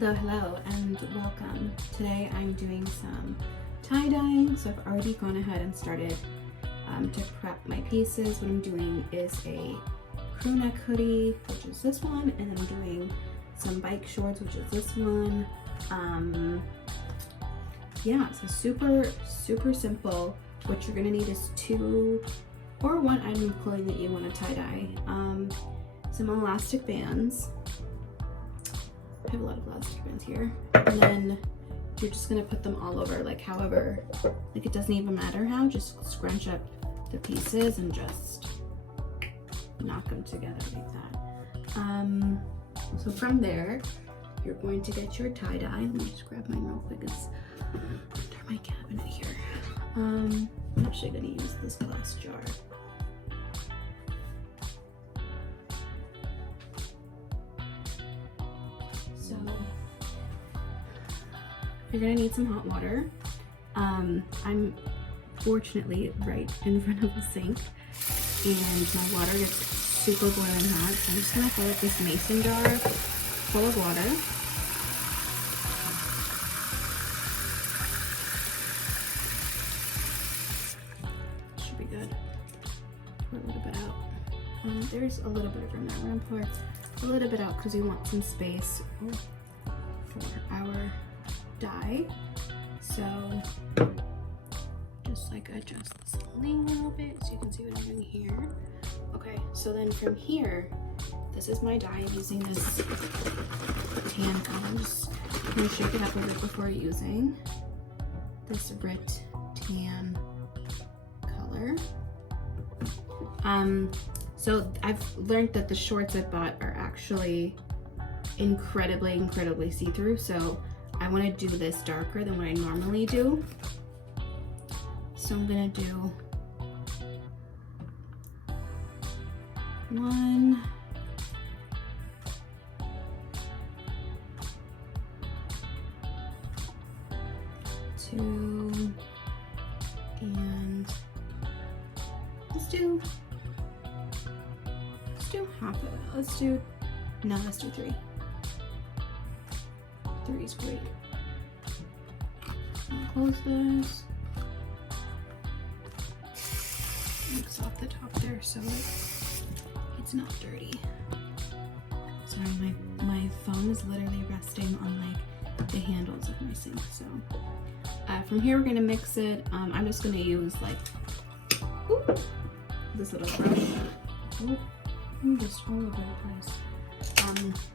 Hello and welcome. Today I'm doing some tie-dyeing, so I've already gone ahead and started to prep my pieces. What I'm doing is a crew neck hoodie, which is this one, and I'm doing some bike shorts, which is this one. Yeah, so super simple. What you're gonna need is 2 or 1 item of clothing that you want to tie-dye. Some elastic bands. I have a lot of elastic bands here, and then you're just gonna put them all over, like however, like it doesn't even matter how, just scrunch up the pieces and just knock them together like that. So from there, you're going to get your tie-dye. Let me just grab mine real quick. It's under my cabinet here. I'm actually gonna use this glass jar. So you're gonna need some hot water. I'm fortunately right in front of the sink, and my water gets super boiling hot. So I'm just gonna fill up this mason jar full of water. Should be good. Pour a little bit out. There's a little bit of room there. I'm gonna pour a little bit out because we want some space for our dye. So just like adjust this lane a little bit so you can see what I'm doing here. Okay, so then from here, this is my dye. I'm using this tan color. I'm just gonna shake it up a bit before using this Rit tan color. So I've learned that the shorts I bought are actually incredibly see-through, so I want to do this darker than what I normally do. So I'm gonna do 1, 2, and let's do half of it. Let's do 3. 3 is great. I'll close this. Mix off the top there so it's not dirty. Sorry, my phone is literally resting on like the handles of my sink. So from here we're gonna mix it. I'm just gonna use like this little brush. I'm just all over the place.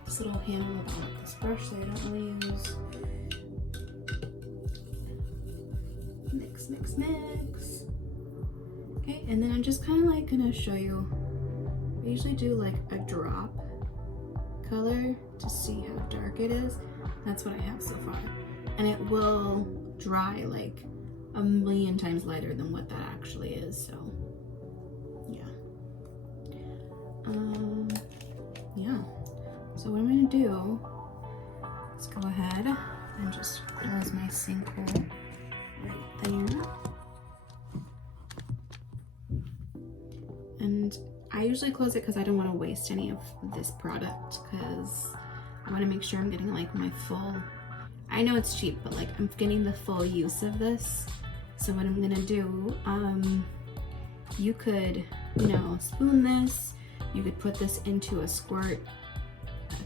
This little handle about this brush that I don't really use. Mix. Okay, and then I'm just kind of like gonna show you. I usually do like a drop color to see how dark it is. That's what I have so far, and it will dry like a million times lighter than what that actually is. So yeah. So what I'm gonna do is go ahead and just close my sink hole right there. And I usually close it because I don't want to waste any of this product, because I want to make sure I'm getting like my full, I know it's cheap, but like I'm getting the full use of this. So what I'm gonna do, you could, spoon this. You could put this into a squirt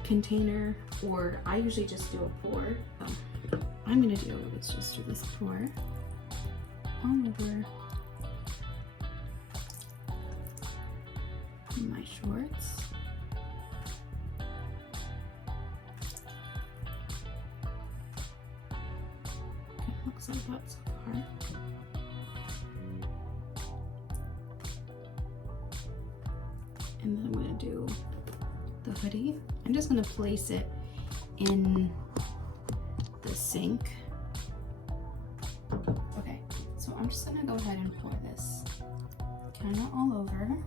container, or I usually just do a pour. Let's just do this pour all over my shorts. Okay, looks like that so far. And then I'm gonna do the hoodie. I'm just gonna place it in the sink. Okay, so I'm just gonna go ahead and pour this kind of all over.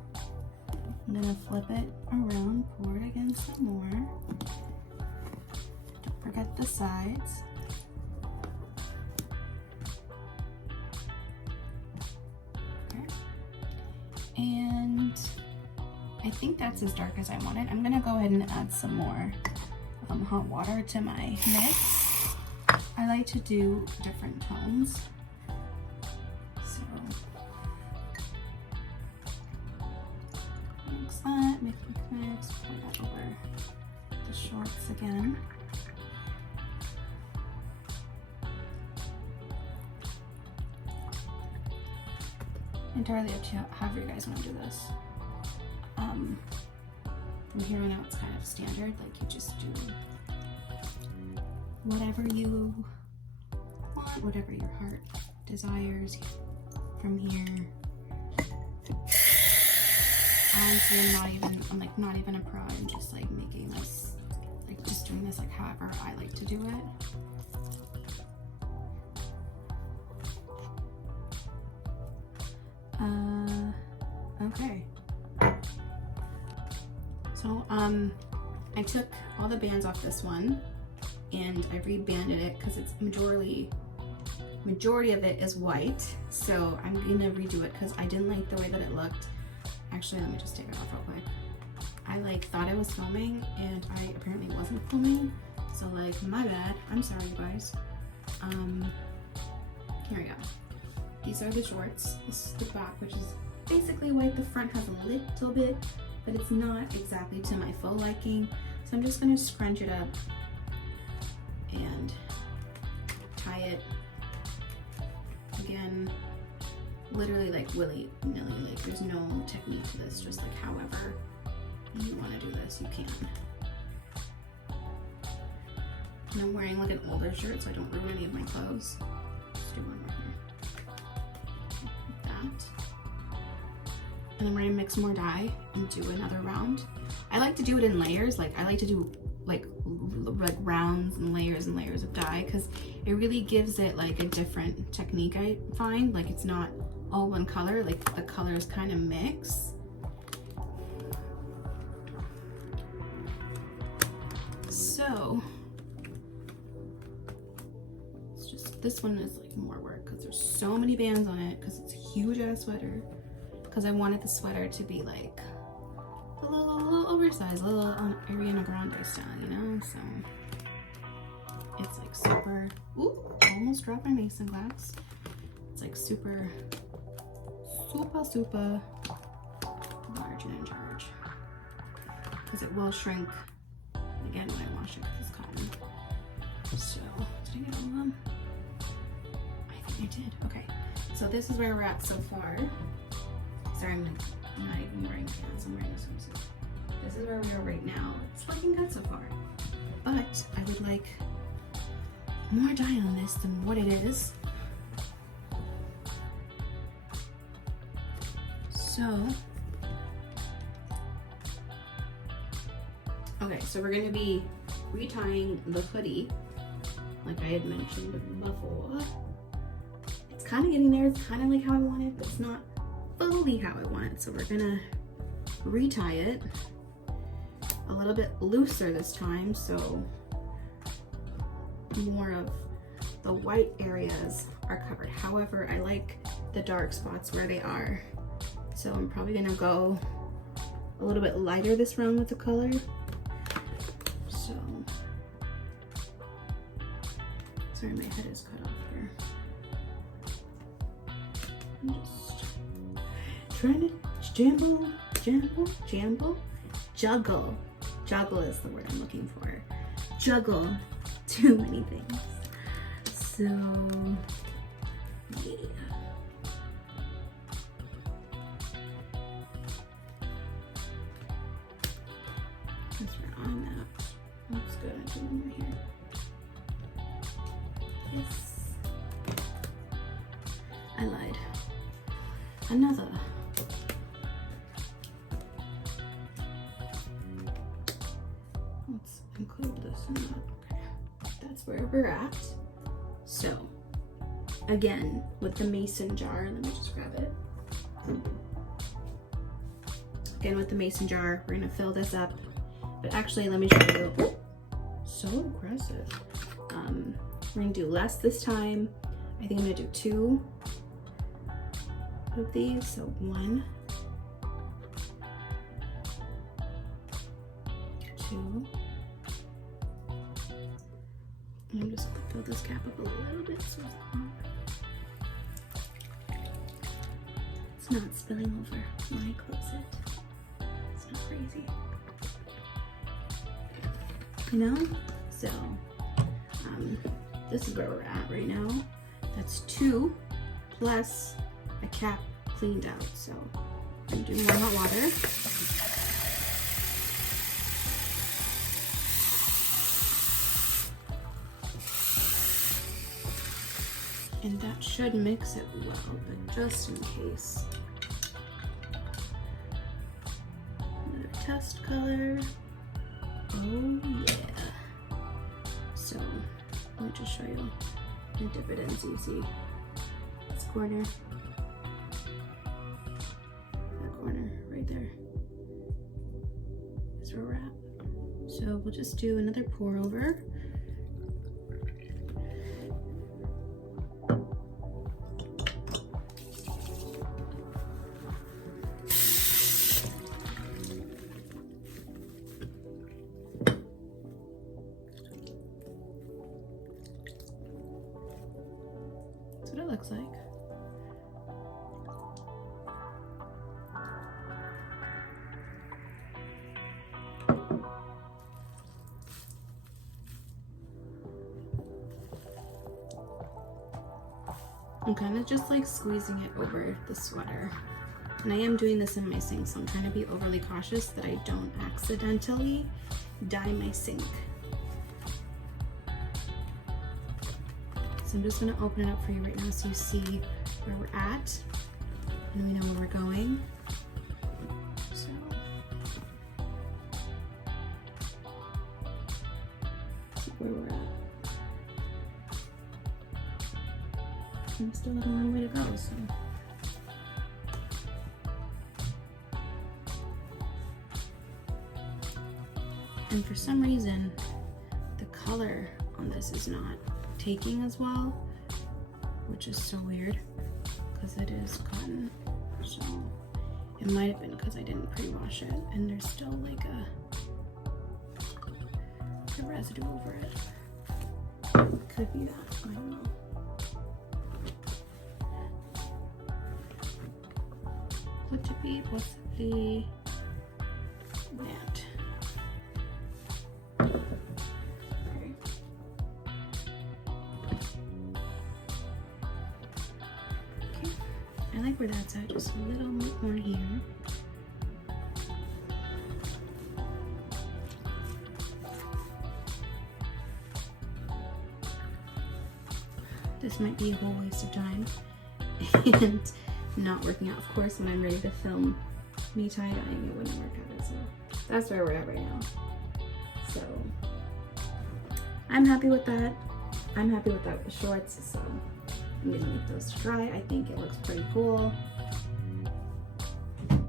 I'm gonna flip it around, pour it again some more. Don't forget the sides. Okay. And I think that's as dark as I want it. I'm gonna go ahead and add some more hot water to my mix. I like to do different tones. So mix that, mix, pour that over the shorts again. Entirely up to however you guys want to do this. From here on out, it's kind of standard, like you just do whatever you want, whatever your heart desires from here. Honestly, I'm not even a pro. I'm just like making this, like just doing this like however I like to do it. Okay. So I took all the bands off this one and I rebanded it because it's majority of it is white. So I'm gonna redo it because I didn't like the way that it looked. Actually, let me just take it off real quick. I like thought I was filming and I apparently wasn't filming. So like, my bad. I'm sorry, you guys. Here we go. These are the shorts. This is the back, which is basically white. The front has a little bit, but it's not exactly to my full liking. So I'm just gonna scrunch it up and tie it again, literally like willy-nilly. Like there's no technique to this, just like however you wanna do this, you can. And I'm wearing like an older shirt so I don't ruin any of my clothes. Let's do one right here. Like that. And then we're gonna mix more dye and do another round. I like to do it in layers. Like I like to do like rounds and layers of dye because it really gives it like a different technique. I find like it's not all one color, like the colors kind of mix. So it's just, this one is like more work because there's so many bands on it because it's a huge ass sweater. Because I wanted the sweater to be like a little oversized, a little Ariana Grande style, you know? So it's like super, ooh, almost dropped my mason glass. It's like super large and in charge. Because it will shrink again when I wash it because it's cotton. So, did I get all of them? I think I did. Okay, so this is where we're at so far. Sorry, I'm not even wearing pants, I'm wearing a swimsuit. This is where we are right now. It's looking good so far. But I would like more dye on this than what it is. So, okay, so we're gonna be retying the hoodie, like I had mentioned before. It's kind of getting there, it's kind of like how I want it, but it's not fully how I want it. So we're gonna retie it a little bit looser this time, so more of the white areas are covered. However, I like the dark spots where they are. So I'm probably gonna go a little bit lighter this round with the color. So, sorry, my head is cut off here. I'm just trying to juggle. Juggle is the word I'm looking for. Juggle too many things. So, yeah. Since we're on that, looks good. I do one right here. Yes. I lied. Another. Let's include this in that. Okay. That's where we're at. So, again, with the mason jar, let me just grab it. Again, with the mason jar, we're gonna fill this up. But actually, let me show you. Oh, so aggressive. We're gonna do less this time. I think I'm gonna do 2 of these. So 1, 2, I'm just gonna fill this cap up a little bit so it's not spilling over when I close it. It's not crazy. You know? So, this is where we're at right now. That's 2 plus a cap cleaned out. So, I'm doing more hot water. And that should mix it well, but just in case. Another test color. Oh yeah. So, let me just show you. I dip it in so you see this corner. That corner right there is where we're at. So we'll just do another pour over. What it looks like. I'm kind of just like squeezing it over the sweater. And I am doing this in my sink, so I'm trying to be overly cautious that I don't accidentally dye my sink. So I'm just gonna open it up for you right now so you see where we're at and we know where we're going. So, see where we're at. And we still have a long way to go, so. And for some reason, the color on this is not taking as well, which is so weird because it is cotton. So it might have been because I didn't pre-wash it and there's still like a residue over it. Could be that, I don't know. Could it be possibly that? I like where that's at, just a little bit more here. This might be a whole waste of time and not working out. Of course, when I'm ready to film me tie-dyeing, it wouldn't work out. So that's where we're at right now. So I'm happy with that. I'm happy with that with the shorts. So I'm gonna leave those to dry. I think it looks pretty cool. I'm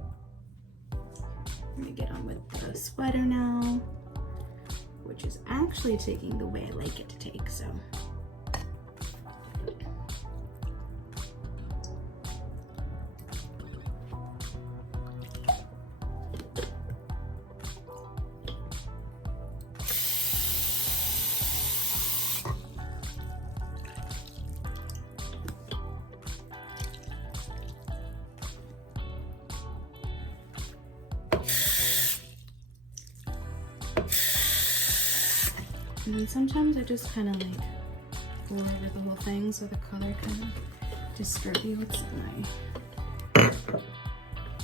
gonna get on with the sweater now, which is actually taking the way I like it to take, so. And then sometimes I just kind of like go over the whole thing so the color kind of distributes.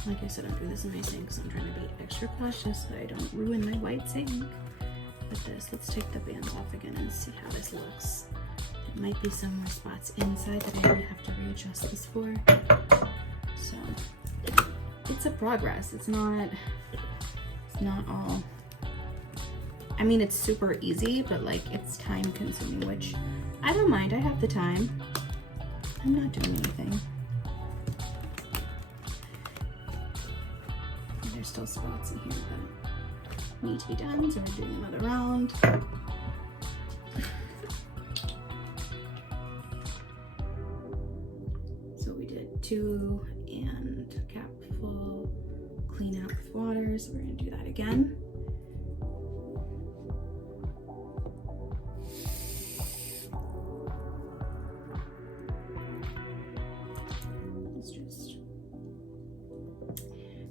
Like I said, I'm doing this in my sink because I'm trying to be extra cautious that I don't ruin my white sink with this. Let's take the bands off again and see how this looks. There might be some more spots inside that I might have to readjust this for. So it's a progress. It's not all. I mean, it's super easy, but like it's time consuming, which I don't mind. I have the time. I'm not doing anything. And there's still spots in here that need to be done, so we're doing another round. So we did 2 and cap full clean out with water, so we're gonna do that again.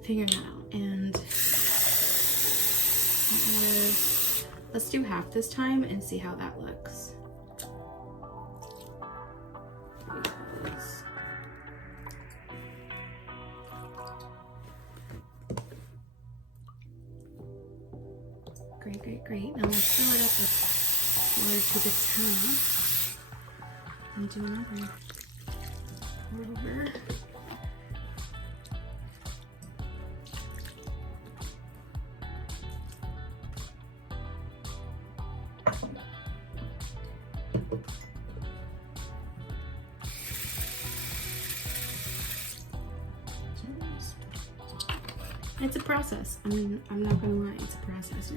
figuring that out. And let's do half this time and see how that looks. Great. Now let's fill it up with water to the top and do another pour over. It's a process. I mean, I'm not gonna lie, it's a process.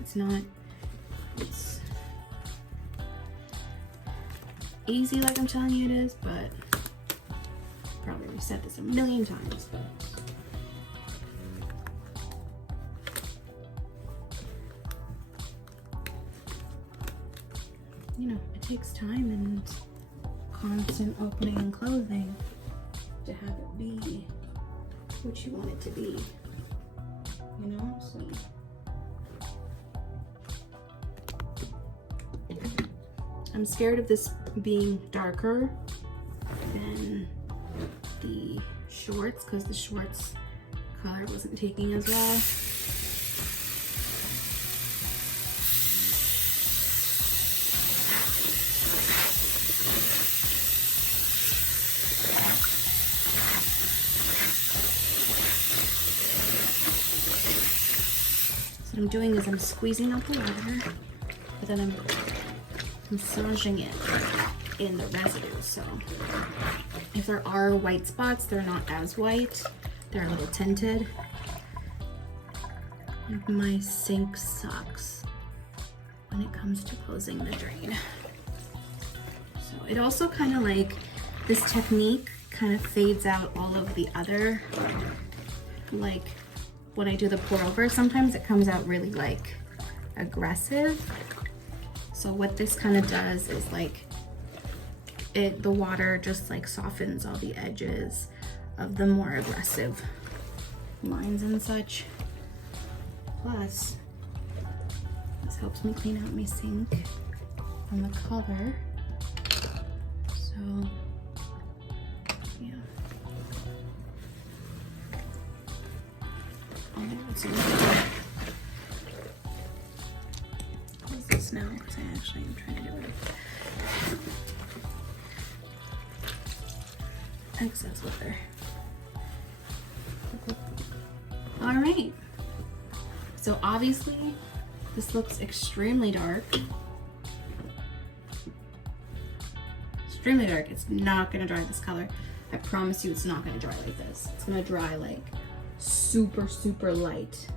It's easy like I'm telling you it is, but probably we've said this a million times, but you know, it takes time and constant opening and closing to have it be what you want it to be, you know, so. I'm scared of this being darker than the shorts because the shorts color wasn't taking as well. So what I'm doing is I'm squeezing out the water, but then I'm massaging it in the residue. So if there are white spots, they're not as white, they're a little tinted. My sink sucks when it comes to closing the drain. So it also kind of like, this technique kind of fades out all of the other, like when I do the pour over, sometimes it comes out really like aggressive. So what this kind of does is like, the water just like softens all the edges of the more aggressive lines and such. Plus, this helps me clean out my sink from the color. So, yeah. Close this now because I actually am trying to get rid of excess water. All right. So obviously this looks extremely dark. Extremely dark. It's not gonna dry this color. I promise you it's not gonna dry like this. It's gonna dry like super, super light.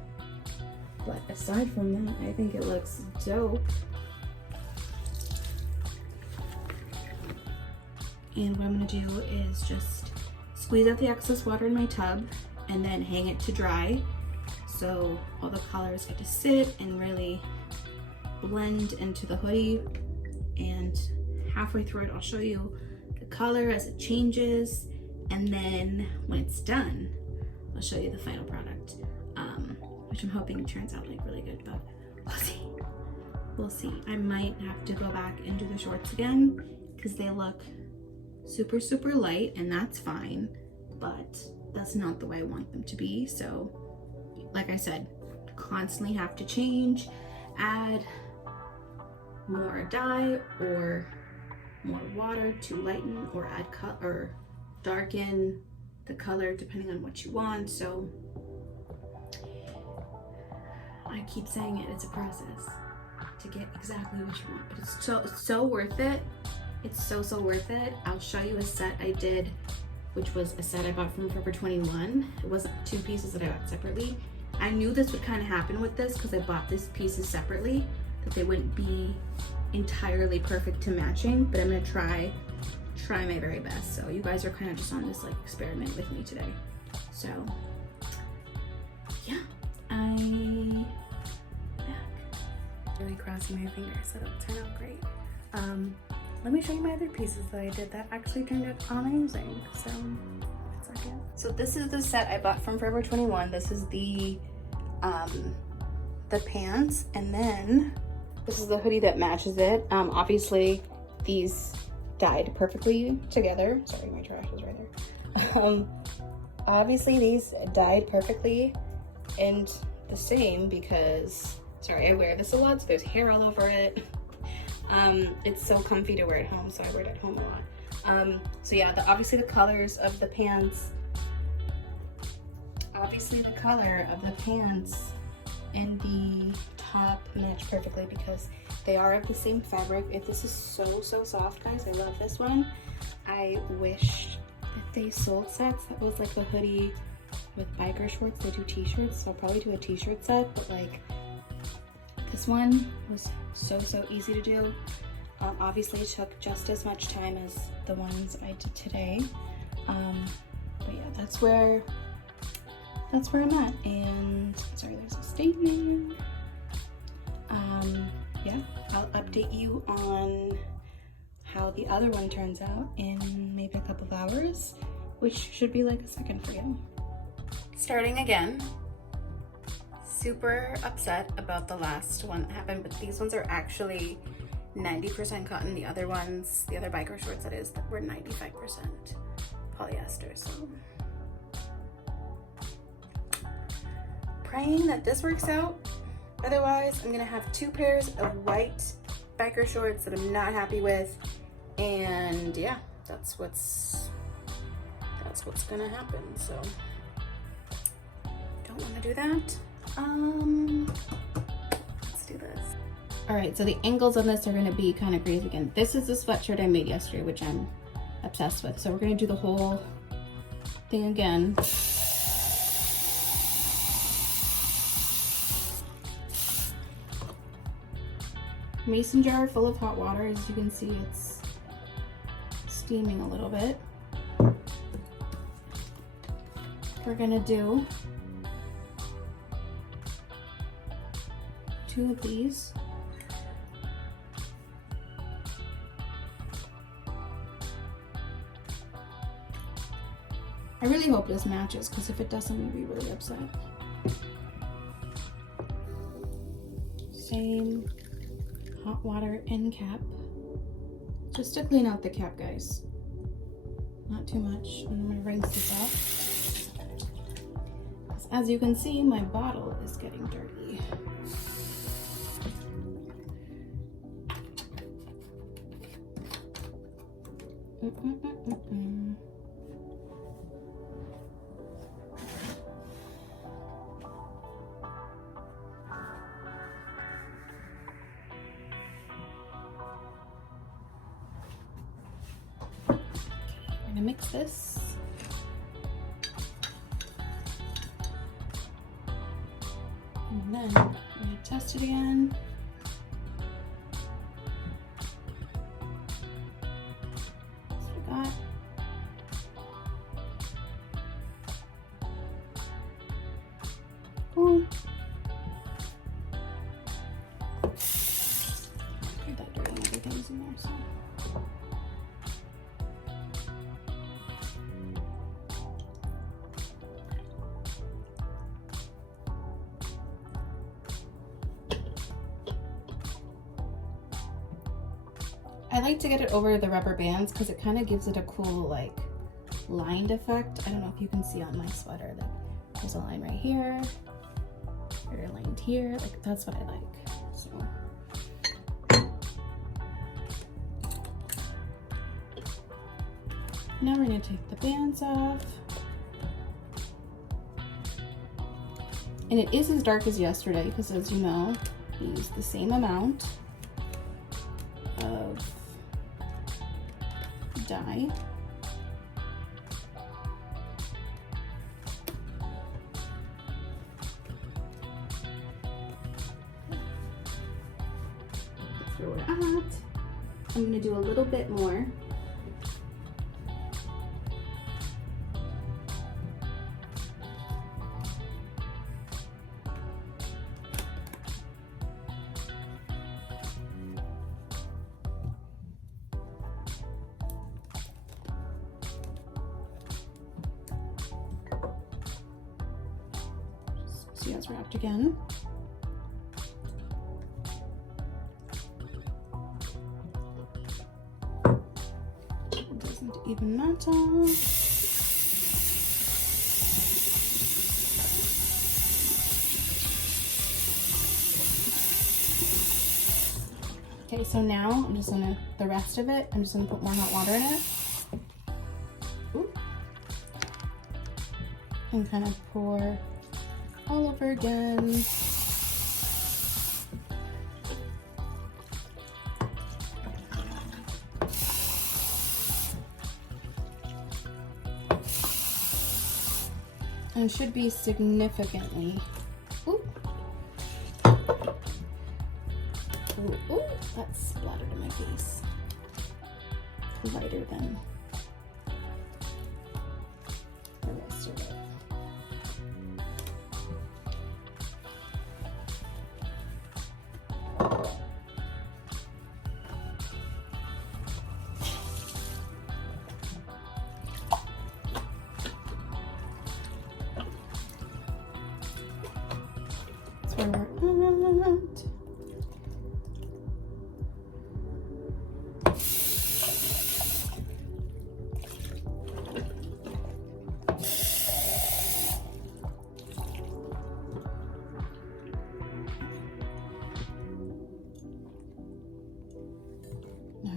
But aside from that, I think it looks dope. And what I'm gonna do is just squeeze out the excess water in my tub and then hang it to dry. So all the colors get to sit and really blend into the hoodie. And halfway through it, I'll show you the color as it changes. And then when it's done, I'll show you the final product, which I'm hoping turns out like really good, but we'll see. We'll see. I might have to go back and do the shorts again because they look super, super light, and that's fine, but that's not the way I want them to be. So like I said, constantly have to change, add more dye or more water to lighten or add or darken the color depending on what you want. So I keep saying it, it's a process to get exactly what you want, but it's so worth it. It's so worth it. I'll show you a set I did, which was a set I bought from Forever 21. It wasn't two pieces that I got separately. I knew this would kind of happen with this because I bought these pieces separately, that they wouldn't be entirely perfect to matching, but I'm gonna try my very best. So you guys are kind of just on this like experiment with me today. So yeah, I'm back. Really crossing my fingers that it'll turn out great. Let me show you my other pieces that I did that actually turned out amazing. So, 1 second. So this is the set I bought from Forever 21. This is the pants, and then this is the hoodie that matches it. Obviously these dyed perfectly together. Sorry, my trash is right there. Obviously these dyed perfectly and the same because, sorry, I wear this a lot, so there's hair all over it. It's so comfy to wear at home, so I wear it at home a lot. So yeah, obviously the colors of the pants, and the top match perfectly because they are of the same fabric. This is so soft, guys. I love this one. I wish that they sold sets that was like the hoodie with biker shorts. They do t-shirts, so I'll probably do a t-shirt set, but like this one was so easy to do. Obviously it took just as much time as the ones I did today. But yeah, that's where I'm at. And sorry, there's a state name. Yeah, I'll update you on how the other one turns out in maybe a couple of hours, which should be like a second for you. Starting again. Super upset about the last one that happened, but these ones are actually 90% cotton. The other ones, the other biker shorts that were 95% polyester, so praying that this works out. Otherwise, I'm gonna have 2 pairs of white biker shorts that I'm not happy with, and yeah, that's what's gonna happen. So don't want to do that. Let's do this. All right, so the angles on this are gonna be kind of crazy again. This is the sweatshirt I made yesterday, which I'm obsessed with. So we're gonna do the whole thing again. Mason jar full of hot water. As you can see, it's steaming a little bit. We're gonna do 2 of these. I really hope this matches, because if it doesn't, I'm gonna be really upset. Same hot water end cap, just to clean out the cap, guys. Not too much. And I'm gonna rinse this off. As you can see, my bottle is getting dirty. I'm gonna mix this. And then I'm gonna test it again. So we got cool. Get that dirty and everything's in there, so. I like to get it over the rubber bands because it kind of gives it a cool, like, lined effect. I don't know if you can see on my sweater, like, there's a line right here, or a line here, like, that's what I like, so. Now we're gonna take the bands off. And it is as dark as yesterday because, as you know, we used the same amount of dye. That's where we're at. I'm gonna do a little bit more. see how it's wrapped again. It doesn't even matter. Okay, so now I'm just gonna, the rest of it, I'm just gonna put more hot water in it. Ooh. And kind of pour all over again. And it should be significantly, ooh. Ooh, ooh, that splattered in my face. Lighter than the rest of it. That's where we're at.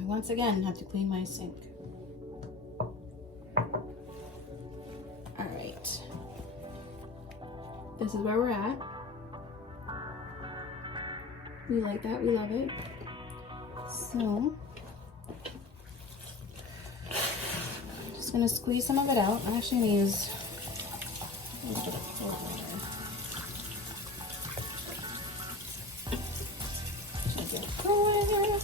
Once again, have to clean my sink. All right. This is where we're at. We like that, we love it. So, I'm just gonna squeeze some of it out. I'm actually gonna use a little bit of cold water. Just get it going.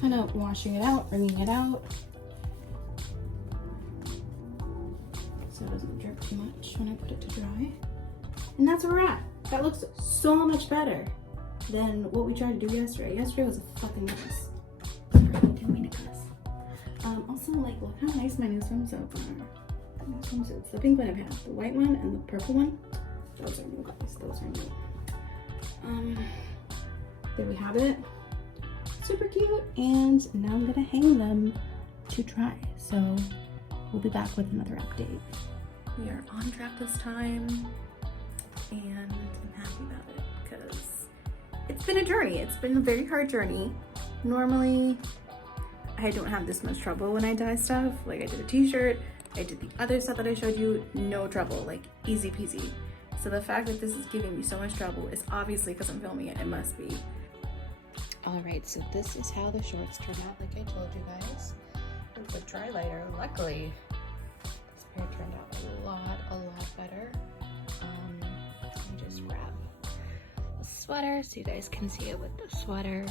Kind of washing it out, wringing it out, so it doesn't drip too much when I put it to dry. And that's a wrap. That looks so much better than what we tried to do yesterday. Yesterday was a fucking mess. Sorry, I didn't mean to cuss. Also, like, look how nice my new swimsuits are. My swimsuits. The pink one I've had, the white one and the purple one. Those are new, guys. Those are new. There we have it. Super cute, and now I'm gonna hang them to dry. So we'll be back with another update. We are on track this time, and I'm happy about it because it's been a journey. It's been a very hard journey. Normally, I don't have this much trouble when I dye stuff. Like I did a t-shirt, I did the other stuff that I showed you, no trouble, like easy peasy. So the fact that this is giving me so much trouble is obviously because I'm filming it, it must be. Alright, so this is how the shorts turn out, like I told you guys. With the dry lighter, luckily, this pair turned out a lot better. Let me just wrap the sweater so you guys can see it with the sweater.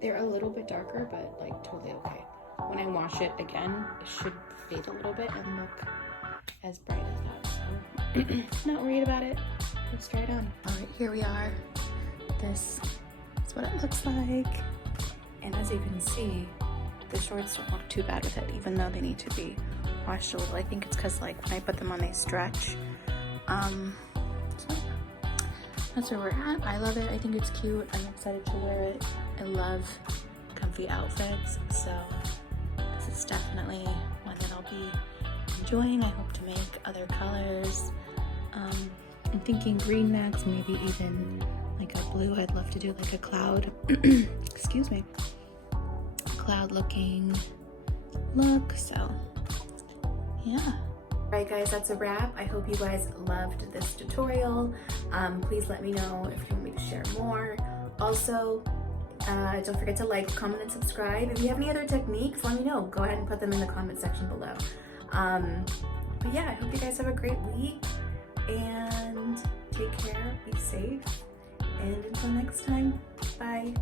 They're a little bit darker, but like totally okay. When I wash it again, it should fade a little bit and look as bright as that. So not worried about it. Looks straight on. All right, here we are. This is what it looks like. And as you can see, the shorts don't look too bad with it, even though they need to be washed a little. I think it's because like when I put them on, they stretch. So that's where we're at. I love it. I think it's cute. I'm excited to wear it. I love comfy outfits, so this is definitely one that I'll be enjoying. I hope to make other colors. I'm thinking green next, maybe even like a blue. I'd love to do like a cloud, excuse me, cloud looking look. So yeah. Alright guys, that's a wrap. I hope you guys loved this tutorial. Please let me know if you want me to share more. Also, Don't forget to like, comment, and subscribe. If you have any other techniques, let me know. Go ahead and put them in the comment section below. But yeah, I hope you guys have a great week, and take care, be safe, and until next time, bye.